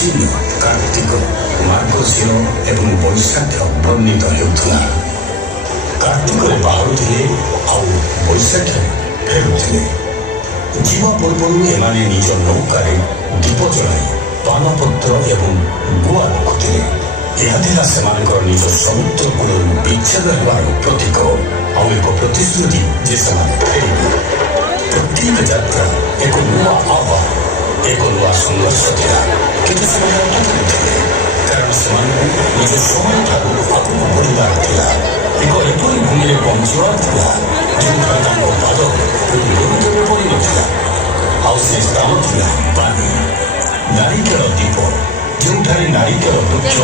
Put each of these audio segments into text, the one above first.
ଆଶ୍ୱିନ, କାର୍ତ୍ତିକ, ମାର୍ଗଶିର ଏବଂ ବୈଶାଖ ବର୍ଣ୍ଣିତ ହେଉଥିଲା। କାର୍ତ୍ତିକରେ ବାହାରୁଥିଲେ ଆଉ ବୈଶାଖରେ ଫେରୁଥିଲେ। ଯିବା ପୂର୍ବରୁ ଏମାନେ ନିଜ ନୌକାରେ ଦୀପ ଜଳାଇ ପାନପତ୍ର ଏବଂ ଗୁଆ ରଖୁଥିଲେ। ଏହା ଥିଲା ସେମାନଙ୍କର ନିଜ ସମୁଦ୍ର କୂଳରୁ ବିଚ୍ଛେଦ ହେବାର ପ୍ରତୀକ ଆଉ ଏକ ପ୍ରତିଶ୍ରୁତି ଯେ ସେମାନେ ଫେରିବେ। ପ୍ରତ୍ୟେକ ଯାତ୍ରା ଏକ ନୂଆ ଆହ୍ୱାନ, ଏକ ନୂଆ ସଂଘର୍ଷ ଥିଲା। କିନ୍ତୁ ସେମାନେ ଅଟକି ଥିଲେ, କାରଣ ସେମାନଙ୍କୁ ନିଜ ସମୟଠାରୁ ଆଗକୁ ବଢ଼ିବାର ଥିଲା। ଏକ ଏପରି ଭୂମିରେ ପହଞ୍ଚିବାର ଥିଲା ଯେଉଁଠାରେ ତାଙ୍କ ପାଦ ପୂର୍ବରୁ କେବେ ପଡ଼ିନଥିଲା। ଆଉ ସେ ସ୍ଥାନ ଥିଲା ବାଲି, ନାରିକେଳ ଦ୍ୱୀପ, ଯେଉଁଠାରେ ନାରିକେଳ ବୃକ୍ଷ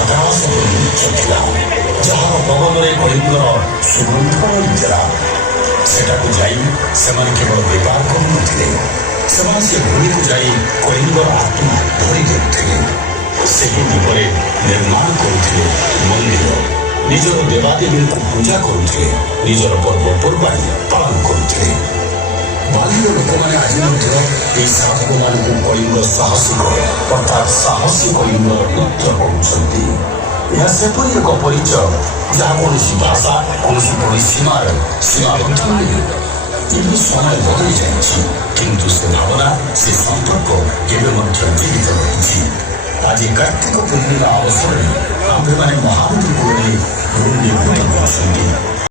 ଆକାଶ ଉଚ୍ଚ ଥିଲା, ଯାହାର ପବନରେ କଳିଙ୍ଗର ସୁଗନ୍ଧ ରହିଥିଲା। ସେଠାକୁ ଯାଇ ସେମାନେ କେବଳ ବେପାର କରୁନଥିଲେ, ସେମାନେ ସେ ଭୂମିକୁ ଯାଇ କଳିଙ୍ଗର ଆତ୍ମା ଭରି ଦେଉଥିଲେ। ସେହି ଦ୍ୱୀପରେ ନିର୍ମାଣ କରୁଥିଲେ ମନ୍ଦିର, ନିଜର ଦେବାଦେବୀଙ୍କୁ ପୂଜା କରୁଥିଲେ, ନିଜର ପର୍ବପର୍ବାଣି ପାଳନ କରୁଥିଲେ। ବାଲିର ଲୋକମାନେ ଆଜି ମଧ୍ୟ ଏହି ସାଧକମାନଙ୍କୁ କଳିଙ୍ଗ ସାହସିକ ଅର୍ଥାତ୍ ସାହସୀ କଳିଙ୍ଗର ପୁତ୍ର କହୁଛନ୍ତି। ଏହା ସେପରି ଏକ ପରିଚୟ ଯାହା କୌଣସି ଭାଷା, କୌଣସି ସୀମାର ସୀମାବଦ୍ଧ ନୁହେଁ। ଏବେ ସମୟ ବଦଳି ଯାଇଛି, କିନ୍ତୁ ସେ ଭାବନା, ସେ ସମ୍ପର୍କ ଏବେ ମଧ୍ୟ ଜୀବିତ ରହିଛି। ଆଜି କାର୍ତ୍ତିକ ପୂର୍ଣ୍ଣିମା ଅବସରରେ ଆମ୍ଭେମାନେ ମହାନଦୀ କୂଳରେ କରୁଛନ୍ତି।